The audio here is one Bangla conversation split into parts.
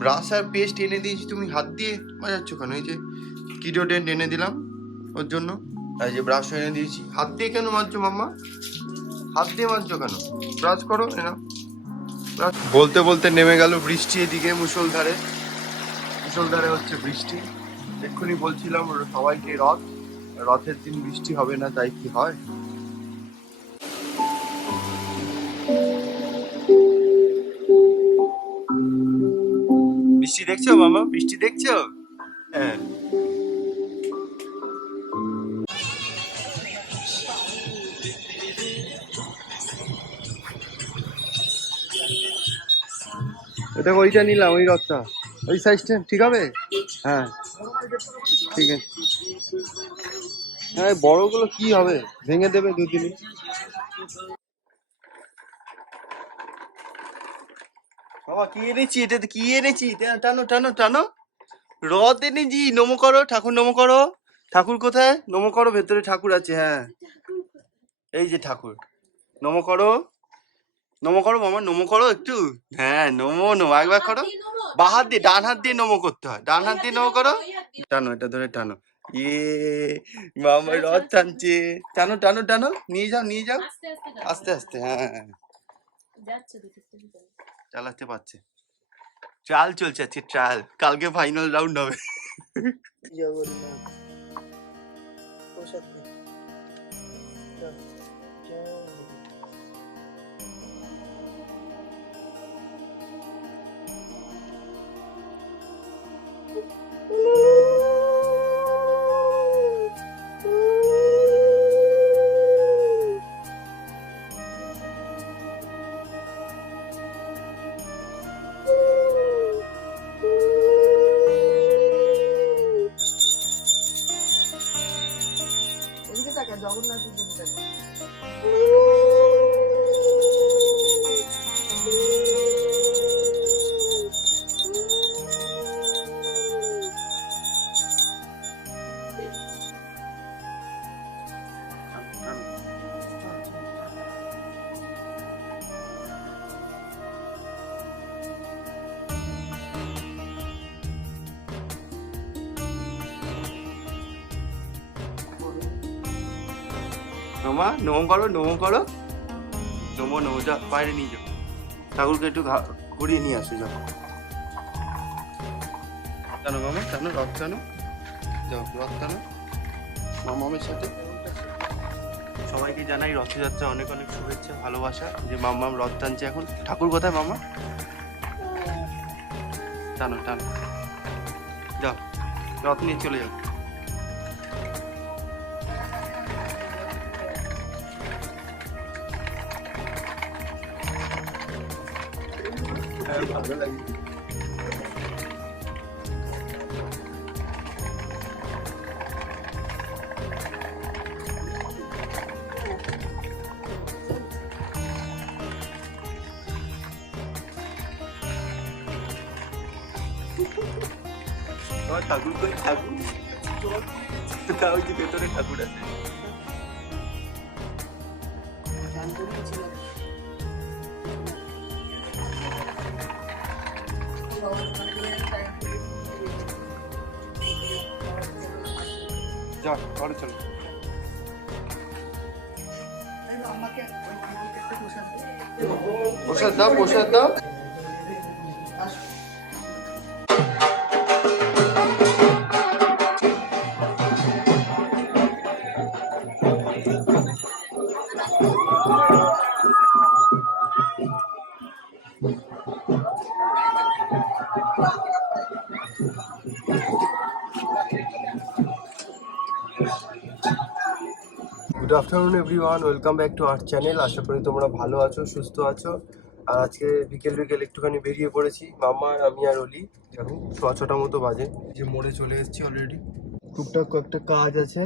ব্রাশ আর পেস্ট এনে দিয়েছি, তুমি হাত দিয়ে বাজাচ্ছ কেন? এই যে কিডোডেন্ট এনে দিলাম ওর জন্য, আর এই যে ব্রাশ এনে দিয়েছি। হাত দিয়ে কেন মাজছো মাম্মা? হাত দিয়ে মাজছো কেন? ব্রাশ করো না। বলতে বলতে নেমে গেল বৃষ্টি এদিকে, মুষলধারে হচ্ছে বৃষ্টি। এক্ষুনি বলছিলাম সবাইকে রথের দিন বৃষ্টি হবে না, তাই কি হয়? বৃষ্টি দেখছো মামা? বৃষ্টি দেখছো? হ্যাঁ। এটা ওইটা নিলাম, ওই রথটা, ওই সাইজটা ঠিক হবে? হ্যাঁ ঠিক আছে। হ্যাঁ বড়গুলো কি হবে, ভেঙে দেবে দুদিনই। বাবা কি এনেছি, এটাতে কি এনেছি? টানো টানো টানো, রথ এনেছি। নমো করো ঠাকুর, নমো করো। ঠাকুর কোথায়? নমো করো, ভেতরে ঠাকুর আছে। হ্যাঁ এই যে ঠাকুর, নমো করো। নমো করো মামা, নমো করো একটু। হ্যাঁ নমো নমো, একবার করো। বাঁ হাত দিয়ে, ডান হাত দিয়ে নমো করতে হয়, ডান হাত দিয়ে নমো করো। টানো, এটা ধরে টানো। ইয়ে মামা রথ টানছে, টানো টানো টানো, নিয়ে যাও নিয়ে যাও, আস্তে আস্তে। হ্যাঁ চালাতে পারছে, ট্রায়াল চলছে আজকে, ট্রায়াল। কালকে ফাইনাল রাউন্ড হবে। জগন্নাথের দিকে তাকা। নমা নমো করো, নমো করো, নমো নমো। যা বাইরে নিয়ে যাও, ঠাকুরকে একটু ঘুরিয়ে নিয়ে আসো। যাও টানো মামা, টানো রথ টানো, যাও রথ টানো মামামের সাথে। সবাইকে জানাই রথযাত্রা অনেক অনেক শুভেচ্ছা, ভালোবাসা। যে মাম্মাম রথ টানছে এখন। ঠাকুর কোথায় মামা? টানো টানো, যাও রথ নিয়ে চলে যাও। ভালো লাগে। আমার ঠাকুর কই? ঠাকুর তাও যে ভেতরে ঠাকুর আছে। যা ঘরে চলো। প্রসাদ দাও, প্রসাদ দাও। Good afternoon everyone, welcome back to our channel. আশা করি তোমরা ভালো আছো, সুস্থ আছো। আর আজকে বিকেল বিকেল একটুখানি বেরিয়ে পড়েছি, মামা আর আমি আর অলি। এখন 6:30 মতো বাজে, যে মোড়ে চলে এসেছি অলরেডি। টুকটাক কয়েকটা কাজ আছে,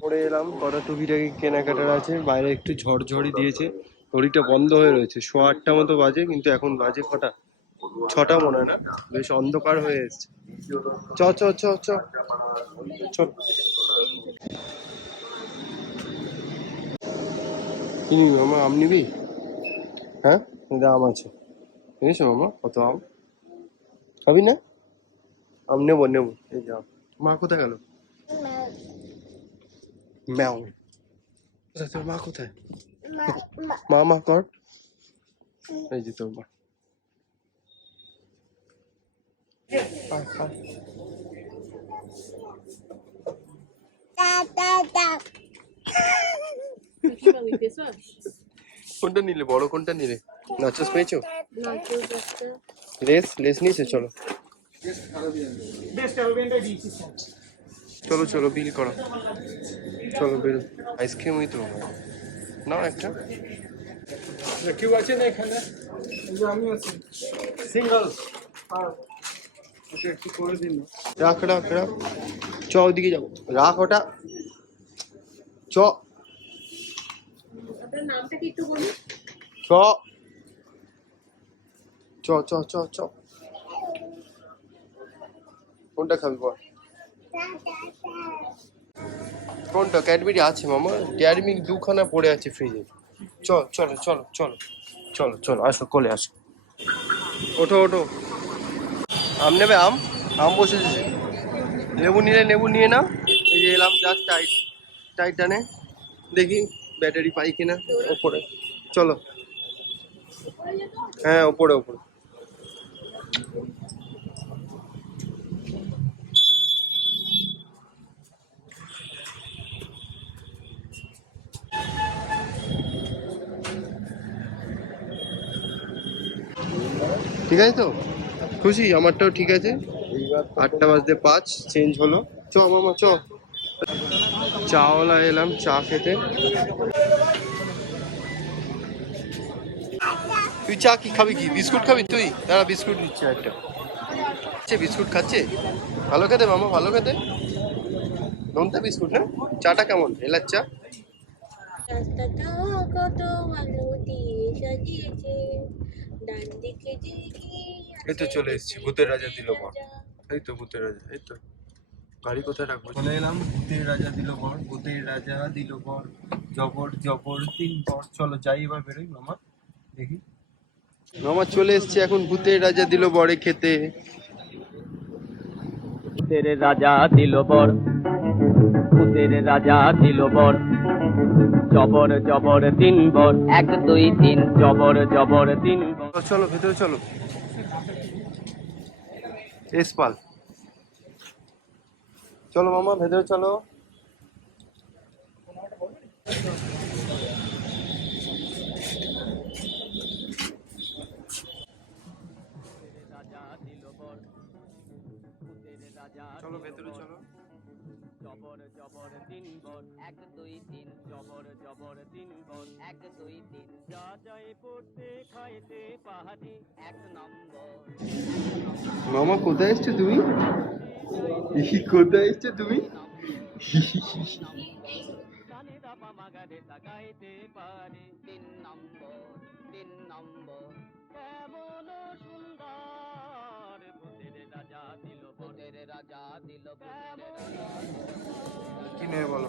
পড়ে এলাম। কটা টুকিটাকি কেনাকাটার আছে। বাইরে একটু ঝড়ঝড়ি দিয়েছে, ঘড়িটা বন্ধ হয়ে রয়েছে। 8:15 মতো বাজে, কিন্তু এখন বাজে কটা? 6টা মনে হয় না, বেশ অন্ধকার হয়ে এসছে। চ চ চ চ চ। কি নিবি মামা? আম নিবি? হ্যাঁ আম আছে। এনেছো মামা কত আম? খাবি না? আম নেবো নেবো, এই যাও। মা কোথায় গেল? ম্যাও। কোথায় তোর মা কোথায়? মা মা কর। এই যে তোর মা। আয়, আয়। কোনটা নিলে, বড় কোনটা নিলে? নাচস পেয়েছো? লেস লেস নিয়েছে, চলো চলো চলো বিল করো, চলো বেরো। আইসক্রিমই তো নাও একটা। কেউ আছে না এখানে? আমি আছি সিঙ্গল। ওটা একটু করে দিন। রাখ রাখ রাখ, চ ওদিকে যাবো, রাখ ওটা, চ আপনার নামটা কি একটু বলুন? চ চ চ চ চ। কোনটা খাবি বল? কোনটা? ক্যাডবেরি আছে মামা, ডেয়ারি মিল্ক দুখানা পড়ে আছে ফ্রিজে। চলো চলো চলো চলো চলো, আসো কোলে আসো, ওঠো ওঠো। আম নেবে? আম আম বসেছে। লেবু নিলে লেবু নিয়ে নাও। এই যে এলাম জাস্ট টাইট টাইটানে, দেখি ব্যাটারি পাই কিনা। ওপরে চলো, হ্যাঁ ওপরে ওপরে। ঠিক আছে তো? খুশি? আমারটাও ঠিক আছে। 8:05 চেঞ্জ হলো। চ মামা চ। চাওয়ালা এলাম চা খেতে। তুই চা কি খাবি? কি বিস্কুট খাবি তুই? দাঁড়া বিস্কুট দিচ্ছে একটা। বিস্কুট খাচ্ছে, ভালো খেতে মামা, ভালো খেতে। নোনতা বিস্কুট না? চাটা কেমন? এলাচ চা? রাস্তাটা কত আলো দিয়ে সাজিয়েছে, ডান দিকে এই তো চলে এসেছি, ভূতের রাজা দিল বর। এই তো ভূতের রাজা, এই তো। গাড়ি কোথায় রাখবো? চলে এলাম ভূতের রাজা দিল বর, ভূতের রাজা দিল বর, জবর জবর 3 বর। চলো যাই এবার, বেরোই মামা, দেখি। মামা চলে এসছে এখন ভূতের রাজা দিল বরে খেতে। ভূতের রাজা দিল বর, ভূতের রাজা দিল বর, জবর জবর 3 বর, 1 2 3 জবর জবর 3 বর। চলো ভেতরে চলো। এসপাল, চলো মামা ভেতরে চলো। চলো ভেতরে চলো। জবর জবর 3 বর, 1 2 3 জবর জবর 3 বর, 1 2 3 যা যায় পড়তে খাইতে পাহাড়ি 1 নম্বর। মামা কোথায় এসছো তুমি? কোথায় এসছো তুমি? কানে দাপা মাগারে তাকাইতে পারে 3 নম্বর 3 নম্বর। কেমন সুন্দর ভূতের রাজা দিল, ভূতের রাজা দিল, কি নেবে বলো?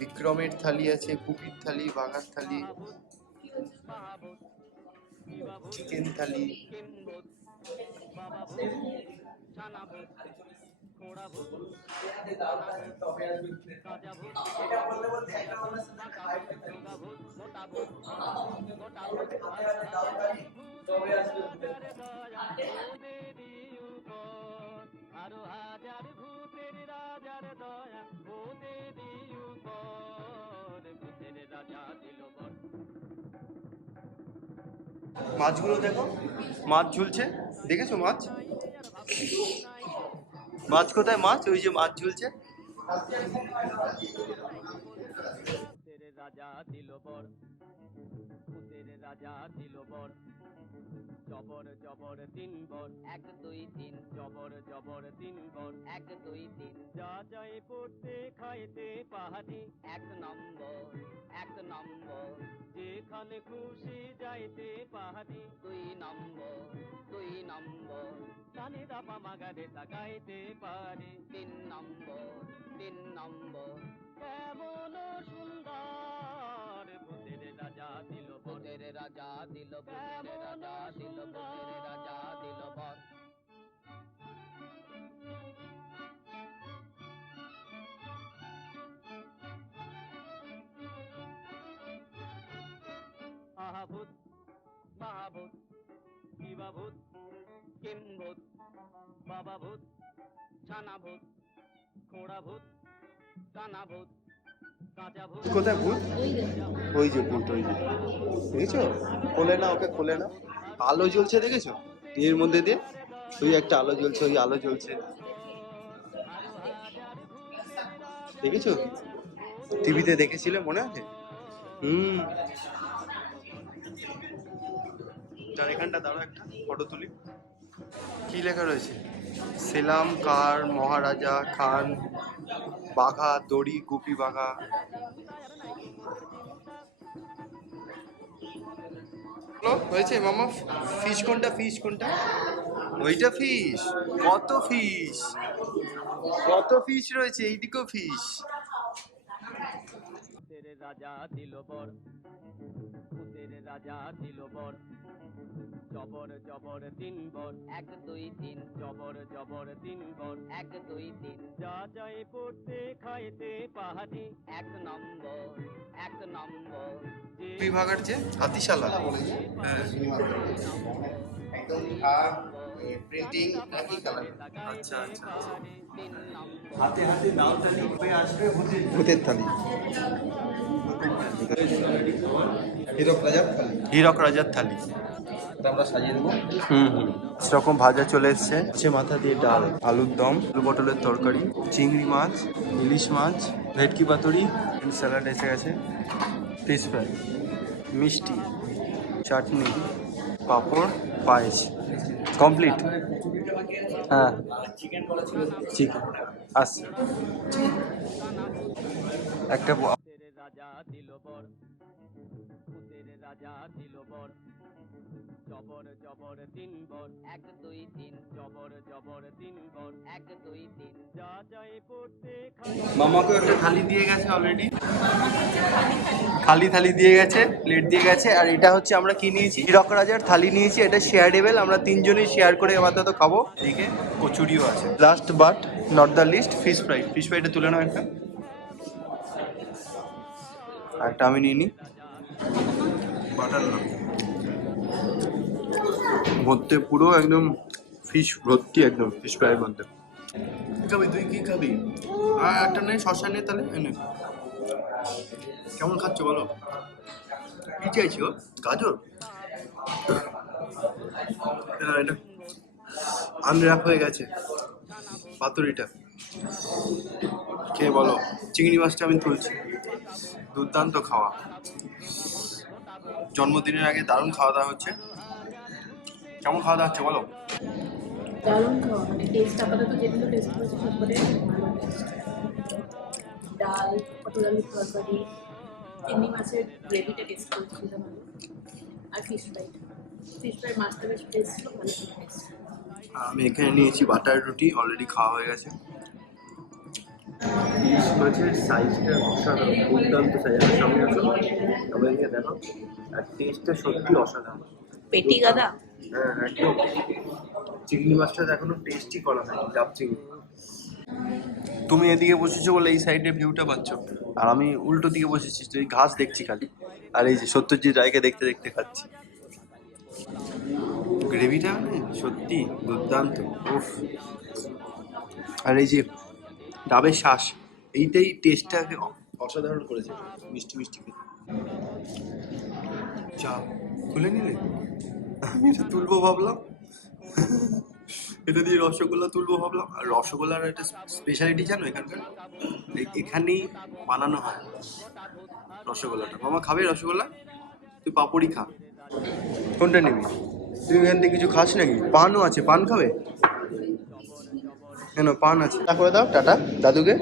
বিক্রমের থালি আছে, কুপির থালি, বাঘার থালি, চিকেন থালি। আরো হাজার ভূতের রাজার দয়া ভূতের উপর, ভূতের রাজা দিল বর। মাছগুলো দেখো, মাছ ঝুলছে, দেখেছো মাছ? মাছ কোথায়? মাছ ওই যে মাছ ঝুলছে। ভূতের রাজা দিল বর, ভূতের রাজা দিল বর জবর জবর তিন বর 1 2 3 জবর জবর তিন বর 1 2 3 যা যায় পড়তে খাইতে পাহাড়ি 1 নম্বর 1 নম্বর যেখানে খুশি যাইতে পাহাড়ি 2 নম্বর 2 নম্বর কানে দাপা মাগারে তাকাইতে পারে 3 নম্বর 3 নম্বর কেমন সুন্দর ভূতের রাজা দিল ভূতের রাজা দিল ভূতের রাজা দিল ভূতের রাজা দিল বর আহা ভূত মহাভূত কিবা ভূত কিম ভূত বাবা ভূত ছানা ভূত খোড়া ভূত কানা ভূত কাঁচা ভূত কোথায় ভূত? ওই যে ভূত, ওই যে দেখেছো? খোলে না, ওকে খোলে না। আলো জ্বলছে দেখেছো এর মধ্যে দিয়ে? ওই একটা আলো জ্বলছে, ওই আলো জ্বলছে দেখেছো? টিভিতে দেখেছিলে মনে আছে? তার এখানটা দাঁড়াও, একটা ফটো তুলি। কি লেখা রয়েছে? সেলাম কার মহারাজা খান বাঘা দড়ি গুপি বাঘা। হয়েছে মামা? ফিশ কোনটা? ফিশ কোনটা? ওইটা ফিশ। কত ফিশ, কত ফিশ রয়েছে, এইদিকেও ফিশ। ভূতের রাজা দিল বর ভূতের রাজা দিল বর জবর জবর তিন বর 1 2 3 জবর জবর তিন বর 1 2 3 যা যায় পড়তে খাইতে পাহাড়ি 1 নম্বর 1 নম্বর বিভাগের যে হাতিশালা, হ্যাঁ প্রিন্টিং একই কালার। আচ্ছা আচ্ছা, হাতে হাতে নামটা লিখবে, আসবে ভূতের থালি। হীরক রাজার থালি, হীরক রাজার থালি। আমরা সাজিয়ে দেবো। সেরকম ভাজা চলে এসছে, সে মাথা দিয়ে ডাল, আলুর দম, আলু পটলের তরকারি, চিংড়ি মাছ, ইলিশ মাছ, ভেটকি পাতুরি, স্যালাড এসে গেছে, ফিশ ফ্রাই, মিষ্টি, চাটনি, পাঁপড়, পায়েস, কমপ্লিট। হ্যাঁ চিকেন আসছে একটা। ভূতের রাজা দিল বর ভূতের রাজা দিল বর জবর জবর তিন বর 1 2 3 জবর জবর তিন বর 1 2 3 যা যায় পড়তে মামাকে একটা থালি দিয়ে গেছে অলরেডি, খালি থালি দিয়ে গেছে, প্লেট দিয়ে গেছে। আর এটা হচ্ছে আমরা কি নিয়েছি? হীরক রাজার থালি নিয়েছি, এটা শেয়ারেবল, আমরা তিনজনেই শেয়ার করে আপাতত খাবো। এদিকে কচুরিও আছে। Last but not the least, fish fry. ফিশ ফ্রাইটা তুলে নাও একটা, আর একটা আমি নিয়ে নিই। বাটার নাম ভর্তি, পুরো একদম ফিশ ভর্তি, একদম ফিশ ফ্রাইয়ের মধ্যে। কি খাবি তুই? কি খাবি? আর একটা নেই, শশা নেই, তাহলে এনে। কেমন খাচ্ছ বলো? কি চাইছো? গাজর? এটা আনর্যাপ হয়ে গেছে পাতুরিটা, খেয়ে বলো। চিংড়ি মাছটা আমি তুলছি, দুর্দান্ত খাওয়া। জন্মদিনের আগে দারুণ খাওয়া দাওয়া হচ্ছে। কেমন খাওয়া দাওয়া হচ্ছে বলো? দারুণ খাওয়া, মানে টেস্ট আপাতত যেগুলো টেস্ট করেছে সবকটাই ভালো টেস্ট। ডাল, পটল আলুর তরকারি, চিংড়ি মাছের গ্রেভিটা টেস্ট করেছিল ভালো, আর ফিশ ফ্রাই মাছটা বেশ টেস্ট ছিল, ভালো টেস্ট। আমি এখানে নিয়েছি বাটার রুটি, অলরেডি খাওয়া হয়ে গেছে। ইলিশ মাছের সাইজটা অসাধারণ, দুর্দান্ত সাইজ। আমি সামনে আসো, আমরা এখানে দেখো, আর টেস্টটা সত্যি অসাধারণ। পেটি গাদা। হ্যাঁ একদম। চিংড়ি মাছটা এখনো টেস্টই করা হয়নি, ডাব চিংড়ি। তুমি এদিকে বসেছো বলে এই সাইডের ভিউটা পাচ্ছ, আর আমি উল্টো দিকে বসেছি, তো এই ঘাস দেখছি খালি। আর এই যে সত্যজিৎ রায়কে দেখতে দেখতে খাচ্ছি। গ্রেভিটা মানে সত্যি দুর্দান্ত, উফ। আর এই যে ডাবের শ্বাস, এইটাই টেস্টটাকে অসাধারণ করেছে, মিষ্টি মিষ্টি খেতে। চা খুলে নিলে, আমি এটা তুলবো ভাবলাম, এটা দিয়ে রসগোল্লা তুলবো ভাবলাম। আর রসগোল্লার একটা স্পেশালিটি জানো এখানকার? এখানেই বানানো হয় রসগোল্লাটা। মামা খাবে রসগোল্লা? তুই পাপড়ি খা, কোনটা নিবি? তুই এখান থেকে কিছু খাস নাকি? পানও আছে, পান খাবে? কেন, পান আছে। টাটা করে দাও, টাটা দাদুকে।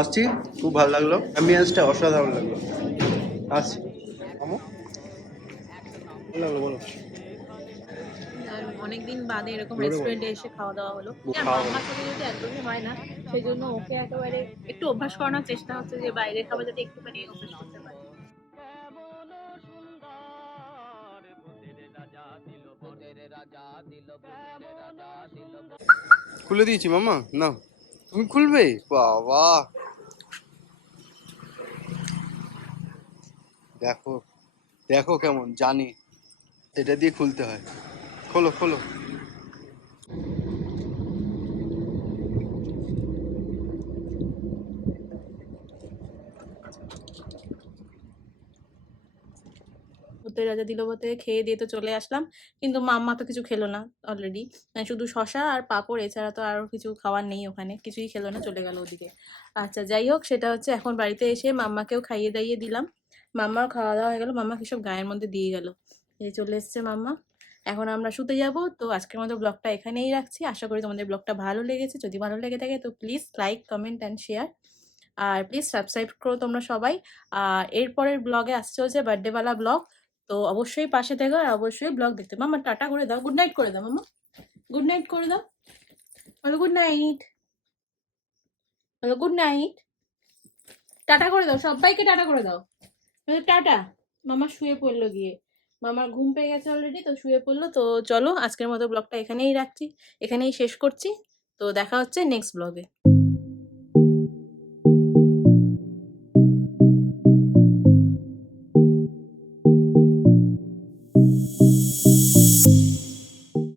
আসছি, খুব ভালো লাগলো, অ্যাম্বিয়েন্সটা অসাধারণ লাগলো। আসছি আমো, ভালো লাগলো বলো। অনেকদিন বাদে এরকম জোরে বলো। রেস্টুরেন্টে এসে খাওয়া দাওয়া হলো। খাওয়া আমার সাথে যদি একদমই হয় না, সেই জন্য ওকে একেবারে একটু অভ্যাস করানোর চেষ্টা হচ্ছে যে বাইরের খাবার যাতে একটুখানি অভ্যাস করতে পারে। খুলে দিয়েছি মামা, না তুমি খুলবে? বাবা দেখো, দেখো কেমন জানি, এটা দিয়ে খুলতে হয়। খোলো খোলো। ভূতের রাজা দিল বলতে খেয়ে দিয়ে তো চলে আসলাম, কিন্তু মাম্মা তো কিছু খেলো না অলরেডি, মানে শুধু শশা আর পাঁপড়, এছাড়া তো আর কিছু খাওয়ার নেই ওখানে, কিছুই খেলো না, চলে গেল ওদিকে। আচ্ছা যাই হোক, সেটা হচ্ছে এখন বাড়িতে এসে মাম্মাকেও খাইয়ে দাইয়ে দিলাম। মাম্মার খাওয়া দাওয়া হয়ে গেল, মাম্মা কিসব গায়ের মধ্যে দিয়ে গেল, এই চলে এসছে মাম্মা। এখন আমরা শুতে যাব, তো আজকের মতো ব্লগটা এখানেই রাখছি। আশা করি তোমাদের ব্লগটা ভালো লেগেছে, যদি ভালো লেগে থাকে তো please like, comment and share, আর প্লিজ সাবস্ক্রাইব করো তোমরা সবাই। আর এরপরের ব্লগে আসছে হচ্ছে বার্থডেওয়ালা ব্লগ, তো অবশ্যই পাশে থেকো আর অবশ্যই ব্লগ দেখতে। মামা টাটা করে দাও, গুড নাইট করে দাও মামা, গুড নাইট করে দাও, বলো গুড নাইট, বলো গুড নাইট, টাটা করে দাও, সবাইকে টাটা করে দাও, বলো টাটা। মামা শুয়ে পড়লো গিয়ে, মামার ঘুম পেয়ে গেছে অলরেডি, তো শুয়ে পড়লো। তো চলো আজকের মতো ব্লগটা এখানেই রাখছি, এখানেই শেষ করছি। তো দেখা হচ্ছে নেক্সট ব্লগে।